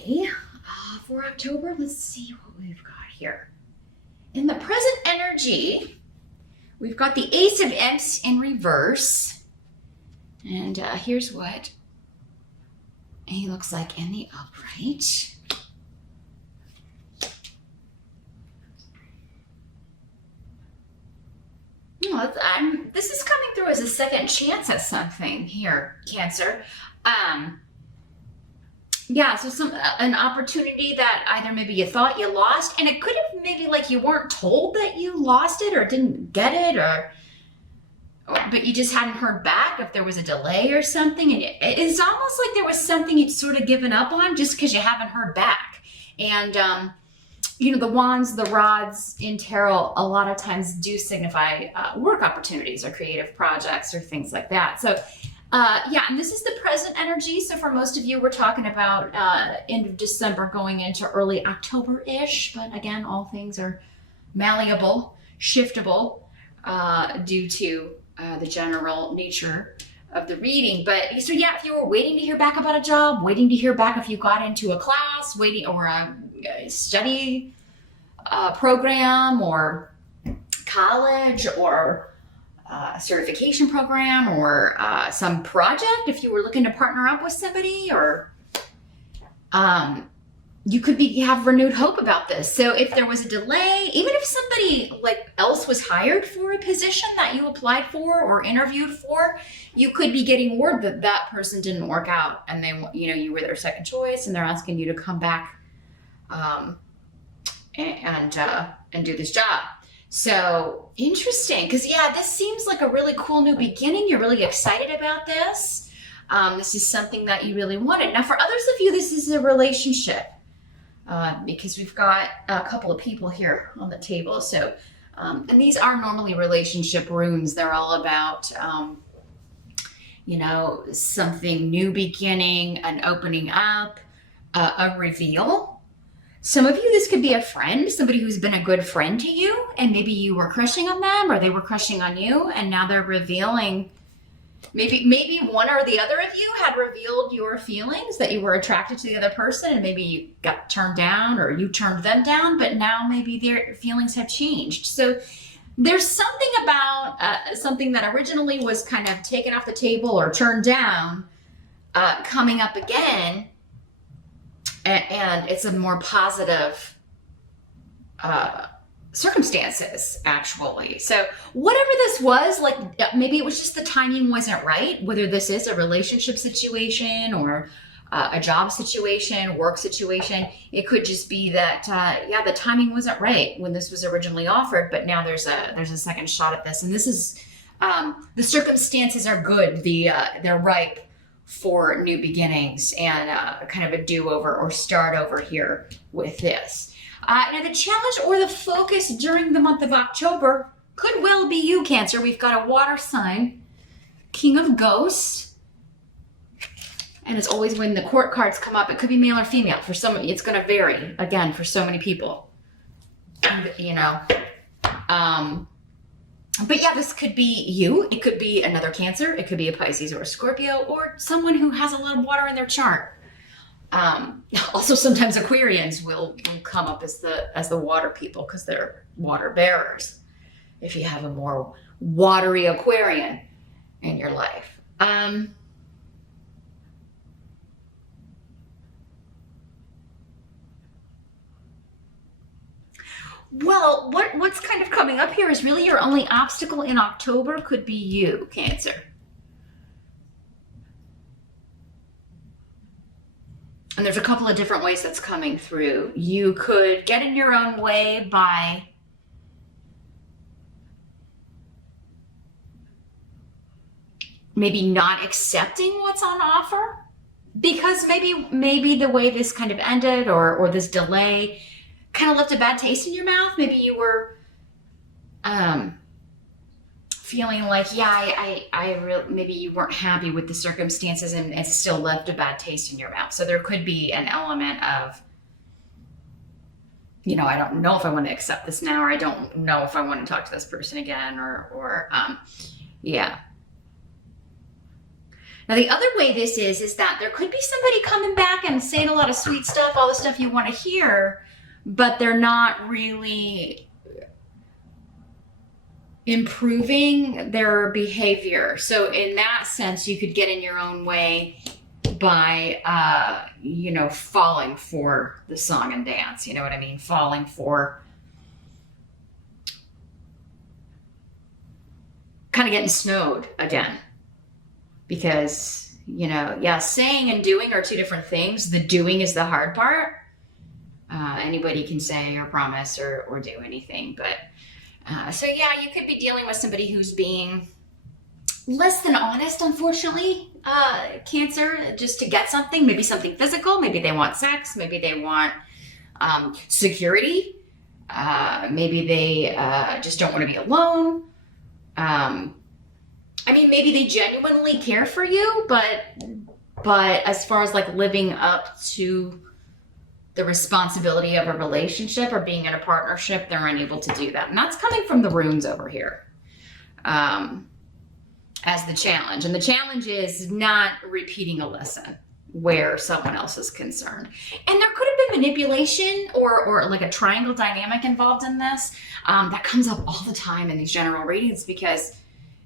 Okay, for October, let's see what we've got here. In the present energy, we've got the Ace of Imps in reverse. And here's what he looks like in the upright. This is coming through as a second chance at something here, Cancer. Yeah, so an opportunity that either maybe you thought you lost, and it could have maybe like you weren't told that you lost it or didn't get it, but you just hadn't heard back if there was a delay or something. And it's almost like there was something you'd sort of given up on just because you haven't heard back. And the wands, the rods in tarot a lot of times do signify work opportunities or creative projects or things like that. So and this is the present energy. So for most of you, we're talking about end of December going into early October-ish. But again, all things are malleable, shiftable due to the general nature of the reading. But so yeah, if you were waiting to hear back about a job, waiting to hear back if you got into a class, waiting or a study program or college or certification program or some project, if you were looking to partner up with somebody, or you could have renewed hope about this. So if there was a delay, even if somebody else was hired for a position that you applied for or interviewed for, you could be getting word that that person didn't work out and you were their second choice and they're asking you to come back and do this job. So interesting, because this seems like a really cool new beginning. You're really excited about this. This is something that you really wanted. Now, for others of you, this is a relationship because we've got a couple of people here on the table. So, and these are normally relationship runes. They're all about, something new beginning, an opening up, a reveal. Some of you, this could be a friend, somebody who's been a good friend to you, and maybe you were crushing on them or they were crushing on you, and now they're revealing. Maybe one or the other of you had revealed your feelings, that you were attracted to the other person, and maybe you got turned down or you turned them down, but now maybe their feelings have changed. So there's something about something that originally was kind of taken off the table or turned down coming up again. And it's a more positive circumstances, actually. So whatever this was, maybe it was just the timing wasn't right, whether this is a relationship situation or a job situation, work situation. It could just be that, the timing wasn't right when this was originally offered, but now there's a second shot at this. And this is, the circumstances are good. They're ripe for new beginnings and kind of a do-over or start over here with this. Now the challenge or the focus during the month of October could well be you, Cancer. We've got a water sign, King of Ghosts. And as always, when the court cards come up, it could be male or female. For some, it's going to vary, again, for so many people. But yeah, this could be you. It could be another Cancer. It could be a Pisces or a Scorpio or someone who has a little water in their chart. Also, sometimes Aquarians will come up as the water people because they're water bearers. If you have a more watery Aquarian in your life. Well, what's kind of coming up here is really your only obstacle in October could be you, Cancer. And there's a couple of different ways that's coming through. You could get in your own way by maybe not accepting what's on offer, because maybe the way this kind of ended or this delay kind of left a bad taste in your mouth. Maybe you were feeling like, maybe you weren't happy with the circumstances and it still left a bad taste in your mouth. So there could be an element of, I don't know if I want to accept this now, or I don't know if I want to talk to this person again, or. Now Now, the other way this is that there could be somebody coming back and saying a lot of sweet stuff, all the stuff you want to hear, but they're not really improving their behavior. So in that sense, you could get in your own way by, falling for the song and dance. You know what I mean? Falling for kind of getting snowed again. Because, saying and doing are two different things. The doing is the hard part. Anybody can say or promise or do anything. But you could be dealing with somebody who's being less than honest, unfortunately, Cancer, just to get something, maybe something physical. Maybe they want sex. Maybe they want security. Maybe they just don't want to be alone. Maybe they genuinely care for you, but as far as like living up to the responsibility of a relationship or being in a partnership, they're unable to do that. And that's coming from the runes over here as the challenge. And the challenge is not repeating a lesson where someone else is concerned. And there could have been manipulation or like a triangle dynamic involved in this. That comes up all the time in these general readings because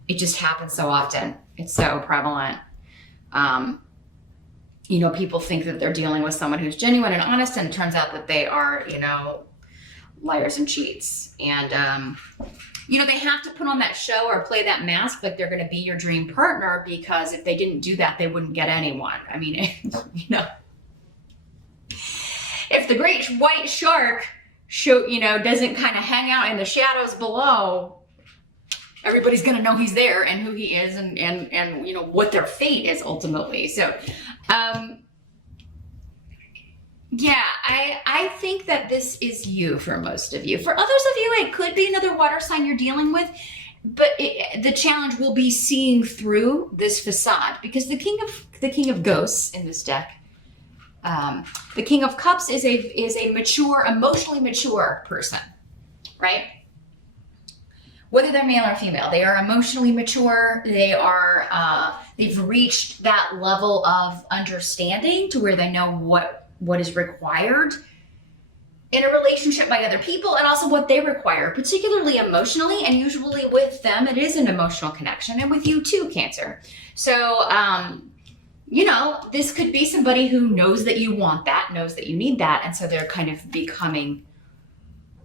it just happens so often. It's so prevalent. People think that they're dealing with someone who's genuine and honest, and it turns out that they are, liars and cheats. And, they have to put on that show or play that mask like they're going to be your dream partner, because if they didn't do that, they wouldn't get anyone. I mean, if the great white shark doesn't kind of hang out in the shadows below, everybody's going to know he's there and who he is and what their fate is ultimately. So, I think that this is you for most of you. For others of you, it could be another water sign you're dealing with, but the challenge will be seeing through this facade, because the king of ghosts in this deck, the King of Cups is a mature, emotionally mature person, right? Whether they're male or female, they are emotionally mature. They've reached that level of understanding to where they know what is required in a relationship by other people, and also what they require, particularly emotionally. And usually with them, it is an emotional connection, and with you too, Cancer. So, this could be somebody who knows that you want that, knows that you need that, and so they're kind of becoming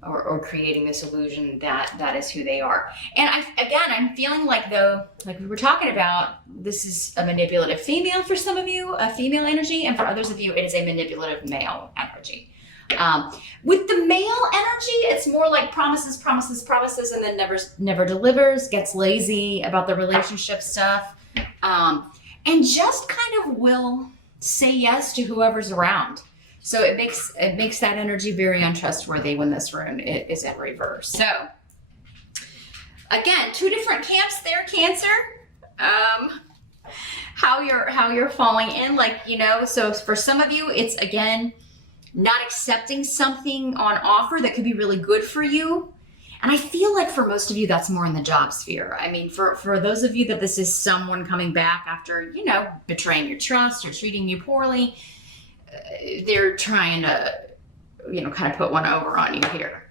or creating this illusion that is who they are. And I'm feeling like, though, like we were talking about, this is a manipulative female for some of you, a female energy, and for others of you, it is a manipulative male energy. With the male energy, it's more like promises, and then never delivers, gets lazy about the relationship stuff, and just kind of will say yes to whoever's around. So it makes that energy very untrustworthy when this rune is in reverse. So again, two different camps there, Cancer. How you're falling in, so for some of you, it's again not accepting something on offer that could be really good for you. And I feel like for most of you, that's more in the job sphere. I mean, for those of you that this is someone coming back after, betraying your trust or treating you poorly, they're trying to, kind of put one over on you here.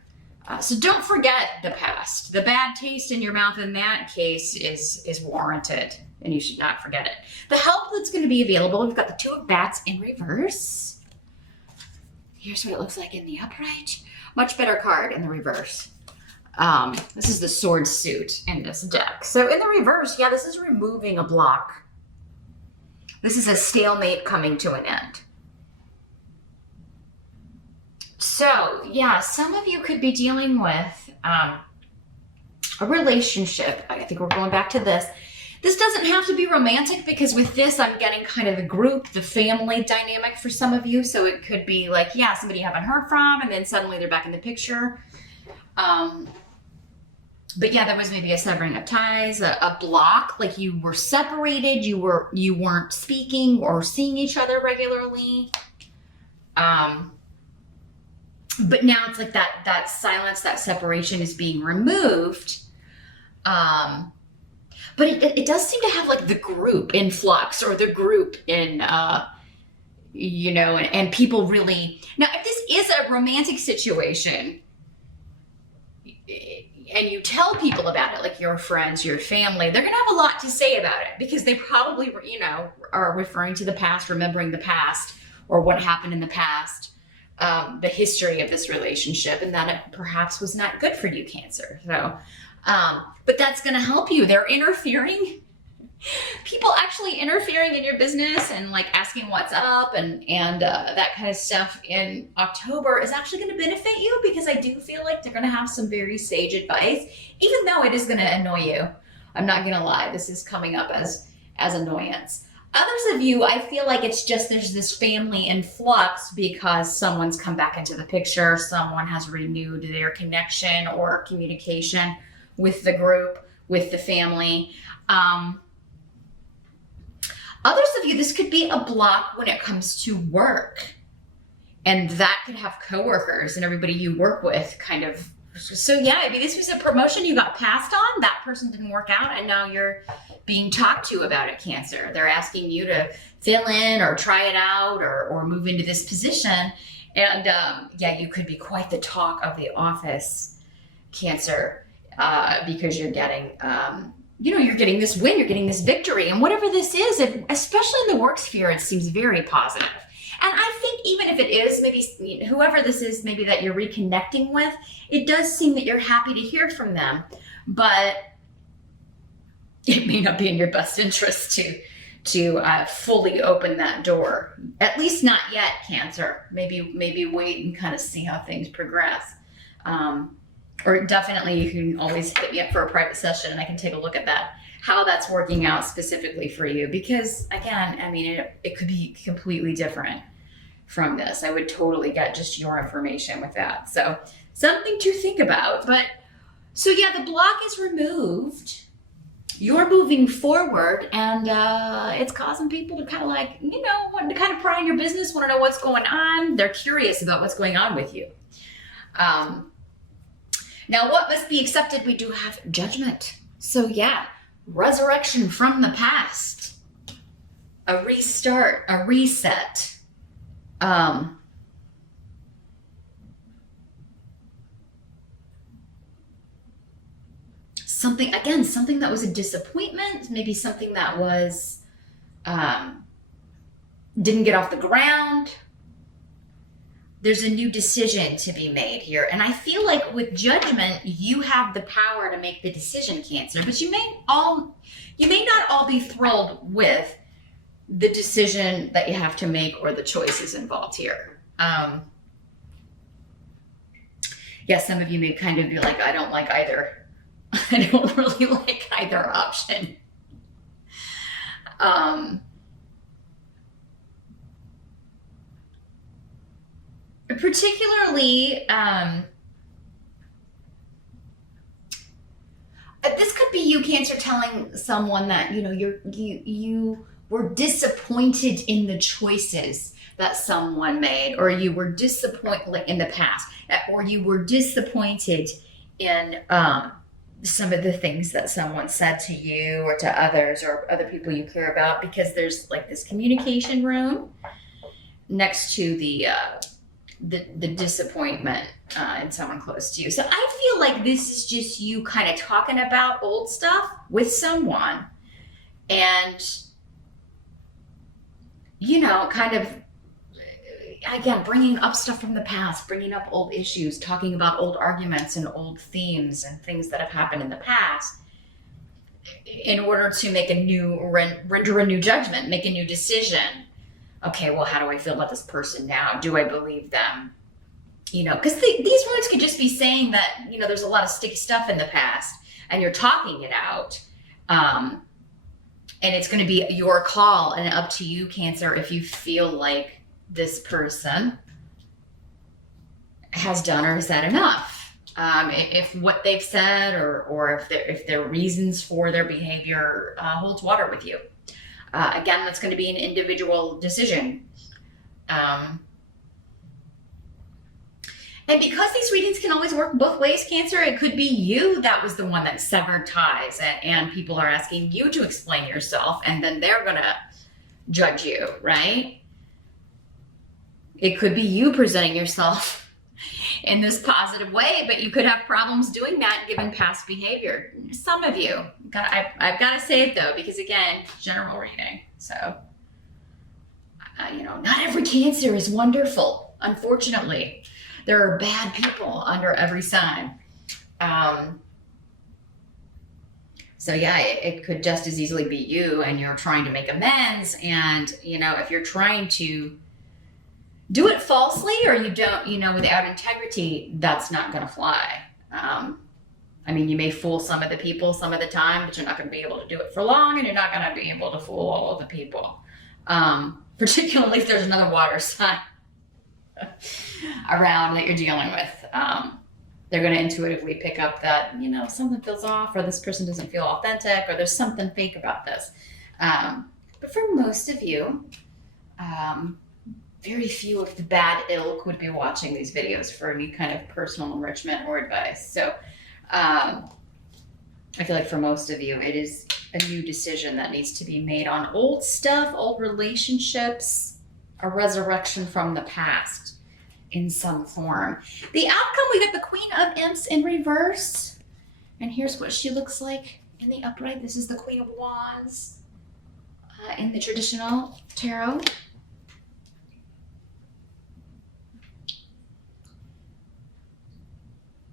So don't forget the past. The bad taste in your mouth in that case is warranted, and you should not forget it. The help that's going to be available, we've got the Two of Bats in reverse. Here's what it looks like in the upright. Much better card in the reverse. This is the Sword suit in this deck. So in the reverse, this is removing a block. This is a stalemate coming to an end. So, some of you could be dealing with a relationship. I think we're going back to this. This doesn't have to be romantic, because with this, I'm getting kind of the group, the family dynamic for some of you. So it could be like, somebody you haven't heard from, and then suddenly they're back in the picture. But there was maybe a severing of ties, a block, like you were separated, you weren't speaking or seeing each other regularly. But now it's like that silence, that separation is being removed. But but it does seem to have like the group in flux, or the group in, and people really, now if this is a romantic situation and you tell people about it, like your friends, your family, they're going to have a lot to say about it, because they probably, are referring to the past, remembering the past, or what happened in the past, the history of this relationship, and that it perhaps was not good for you, Cancer. So, but that's going to help you. They're interfering. People actually interfering in your business and like asking what's up and that kind of stuff in October is actually going to benefit you, because I do feel like they're going to have some very sage advice, even though it is going to annoy you. I'm not going to lie. This is coming up as annoyance. Others of you, I feel like it's just there's this family in flux because someone's come back into the picture. Someone has renewed their connection or communication with the group, with the family. Others of you, this could be a block when it comes to work. And that could have coworkers and everybody you work with kind of. So yeah, maybe this was a promotion you got passed on. That person didn't work out, and now you're being talked to about it, Cancer. They're asking you to fill in or try it out or move into this position. And you could be quite the talk of the office, Cancer, because you're getting you're getting this win, you're getting this victory. And whatever this is, especially in the work sphere, it seems very positive. And I think even if it is maybe whoever this is, maybe that you're reconnecting with, it does seem that you're happy to hear from them. But it may not be in your best interest to fully open that door. At least not yet, Cancer. Maybe wait and kind of see how things progress. Or definitely you can always hit me up for a private session and I can take a look at that, how that's working out specifically for you. Because again, I mean, it could be completely different from this. I would totally get just your information with that. So something to think about. But so yeah, the block is removed. You're moving forward, and it's causing people to kind of like, want to kind of pry in your business, want to know what's going on. They're curious about what's going on with you. Now, what must be accepted? We do have Judgment. So yeah, resurrection from the past, a restart, a reset. Something that was a disappointment, maybe something that was, didn't get off the ground. There's a new decision to be made here. And I feel like with Judgment, you have the power to make the decision, Cancer, but you may not all be thrilled with the decision that you have to make or the choices involved here. Some of you may kind of be like, I don't like either. I don't really like either option. Particularly, this could be you, Cancer, telling someone that you were disappointed in the choices that someone made, or you were disappointed like in the past, or you were disappointed in some of the things that someone said to you or to others or other people you care about, because there's like this communication room next to the disappointment in someone close to you. So I feel like this is just you kind of talking about old stuff with someone and, kind of, again, bringing up stuff from the past, bringing up old issues, talking about old arguments and old themes and things that have happened in the past in order to make render a new judgment, make a new decision. Okay, well, how do I feel about this person now? Do I believe them? Because these words could just be saying that, there's a lot of sticky stuff in the past and you're talking it out. And it's going to be your call and up to you, Cancer, if you feel like this person has done or is that enough? If what they've said or if their reasons for their behavior holds water with you. Again, that's going to be an individual decision. And because these readings can always work both ways, Cancer, it could be you that was the one that severed ties, and people are asking you to explain yourself, and then they're going to judge you, right? It could be you presenting yourself in this positive way, but you could have problems doing that given past behavior. Some of you, I've got to say it though, because again, general reading. So, not every Cancer is wonderful, unfortunately. There are bad people under every sign. So yeah, it could just as easily be you, and you're trying to make amends. And, if you're trying to do it falsely, or you don't, without integrity, that's not going to fly. You may fool some of the people some of the time, but you're not going to be able to do it for long, and you're not going to be able to fool all of the people. Particularly if there's another water sign around that you're dealing with. They're going to intuitively pick up that, something feels off, or this person doesn't feel authentic, or there's something fake about this. But for most of you, very few of the bad ilk would be watching these videos for any kind of personal enrichment or advice. So I feel like for most of you, it is a new decision that needs to be made on old stuff, old relationships, a resurrection from the past in some form. The outcome, we got the Queen of Imps in reverse. And here's what she looks like in the upright. This is the Queen of Wands in the traditional tarot.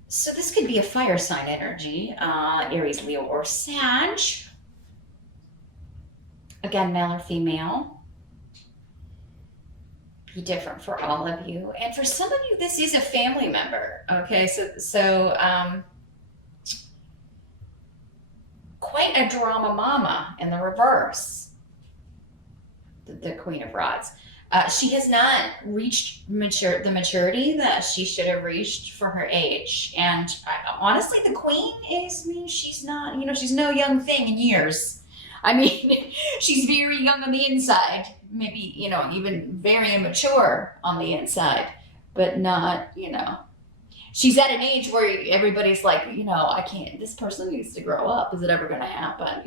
So this could be a fire sign energy, Aries, Leo, or Sag. Again, male or female. Be different for all of you. And for some of you, this is a family member. Okay, so quite a drama mama in the reverse. The Queen of Rods. She has not reached the maturity that she should have reached for her age. And honestly, the Queen she's not, she's no young thing in years. She's very young on the inside, maybe, even very immature on the inside, but not, she's at an age where everybody's like, I can't, this person needs to grow up. Is it ever going to happen?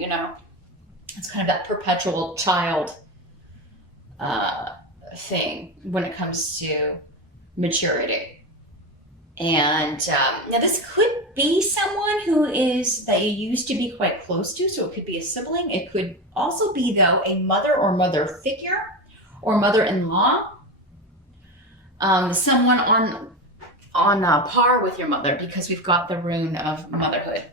It's kind of that perpetual child thing when it comes to maturity. And now this could be someone that you used to be quite close to, so it could be a sibling. It could also be, though, a mother or mother figure or mother-in-law, someone on par with your mother, because we've got the rune of motherhood.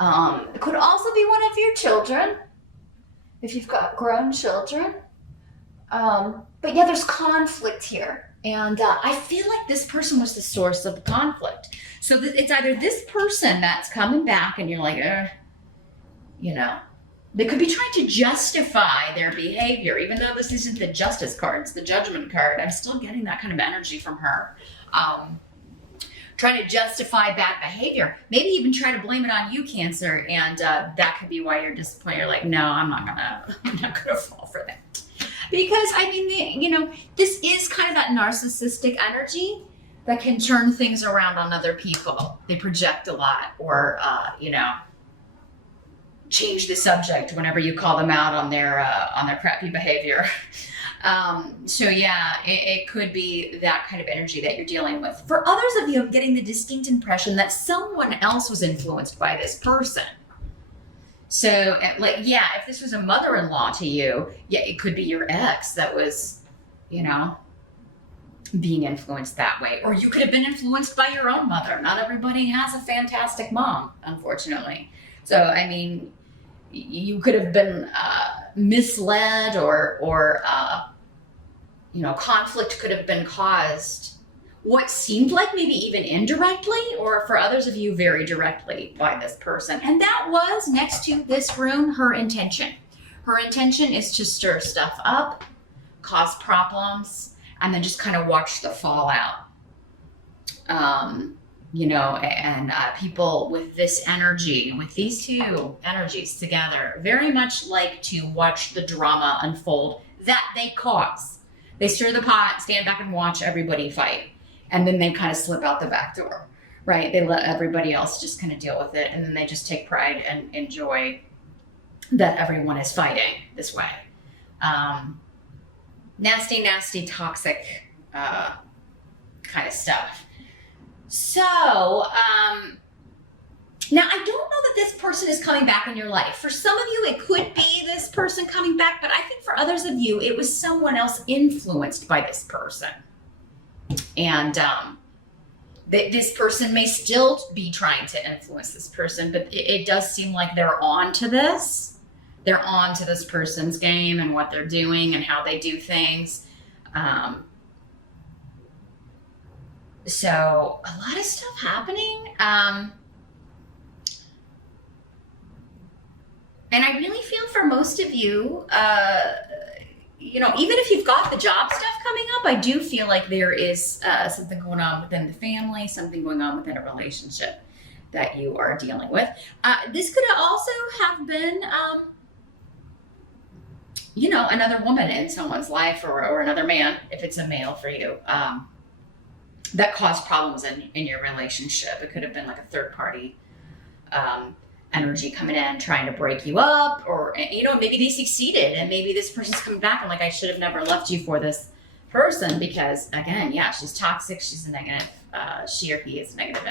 It could also be one of your children, if you've got grown children. But yeah, there's conflict here. And I feel like this person was the source of the conflict. So it's either this person that's coming back and you're like, they could be trying to justify their behavior, even though this isn't the justice card, it's the judgment card. I'm still getting that kind of energy from her. Trying to justify bad behavior, maybe even try to blame it on you, Cancer. And that could be why you're disappointed. You're like, no, I'm not gonna fall for that. Because, this is kind of that narcissistic energy that can turn things around on other people. They project a lot, or, change the subject whenever you call them out on their crappy behavior. So yeah, it could be that kind of energy that you're dealing with. For others of you, I'm getting the distinct impression that someone else was influenced by this person. So, if this was a mother-in-law to you, it could be your ex that was, being influenced that way. Or you could have been influenced by your own mother. Not everybody has a fantastic mom, unfortunately. So, you could have been misled, or conflict could have been caused what seemed like maybe even indirectly, or for others of you, very directly by this person. And that was, next to this rune, her intention. Her intention is to stir stuff up, cause problems, and then just kind of watch the fallout. People with this energy, with these two energies together, very much like to watch the drama unfold that they cause. They stir the pot, stand back and watch everybody fight. and then they kind of slip out the back door, right? They let everybody else just kind of deal with it, and then they just take pride and enjoy that everyone is fighting this way. Nasty, toxic kind of stuff. So, now I don't know that this person is coming back in your life. For some of you, it could be this person coming back, but I think for others of you, it was someone else influenced by this person. And this person may still be trying to influence this person, but it does seem like they're on to this. They're on to this person's game and what they're doing and how they do things. So a lot of stuff happening. And I really feel for most of you, even if you've got the job stuff coming up, I do feel like there is something going on within the family, something going on within a relationship that you are dealing with. This could also have been, another woman in someone's life or another man, if it's a male for you, that caused problems in your relationship. It could have been like a third party energy coming in, trying to break you up, or, maybe they succeeded and maybe this person's coming back and like, I should have never left you for this person because, again, yeah, she's toxic. She's a negative, she or he is a negative